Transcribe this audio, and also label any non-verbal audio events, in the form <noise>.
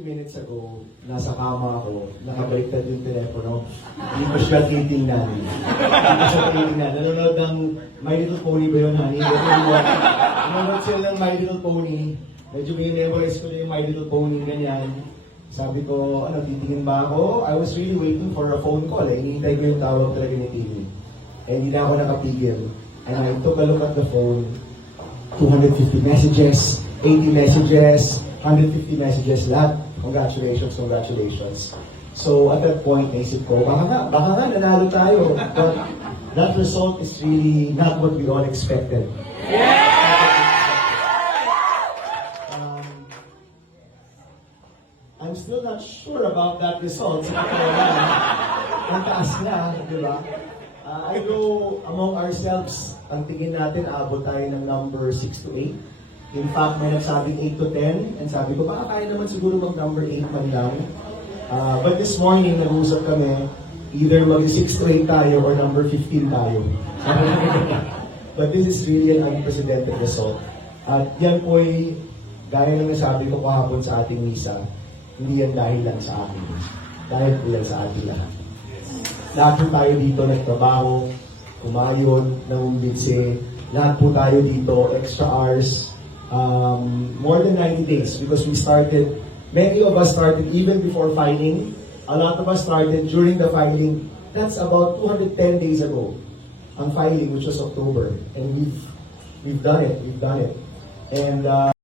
minutes ago, nasa kama ako, nakabaliktad yung telepono. Hindi ko siya titingnan. Hindi ko siya titingnan. Nanonood ng My Little Pony ba yun, honey? Nanonood sila ng My Little Pony. Medyo may memorize ko na yung My Little Pony, ganyan. Sabi ko, ano, titingin ba ako? I was really waiting for a phone call. Eh. Hinihintay ko yung tawag talaga ni Timmy. Eh, hindi na ako nakapigil. And I took a look at the phone. 250 messages, 80 messages, 150 messages, lahat. Congratulations, congratulations. So at that point, naisip ko, baka nga, baka nga nanalo tayo. But that result is really not what we all expected. Um, I'm still not sure about that result. Ang taas na, di ba? Uh, I go among ourselves, ang tingin natin, abot tayo ng number 6 to 8. In fact, may nagsabing 8 to 10. And sabi ko, baka kaya naman siguro mag number 8 man lang. Uh, but this morning, nag-uusap kami, either mag 6 to 8 tayo or number 15 tayo. <laughs> but this is really an unprecedented result. At yan po'y, gaya ng nasabi ko kahapon sa ating misa, hindi yan dahil lang sa akin. Dahil po yan sa ating lahat. Lahat po tayo dito nagtrabaho, kumayon, nangumbinse. Lahat po tayo dito, extra hours, um, more than 90 days because we started, many of us started even before filing. A lot of us started during the filing. That's about 210 days ago. Ang filing, which was October. And we've, we've done it, we've done it. And uh,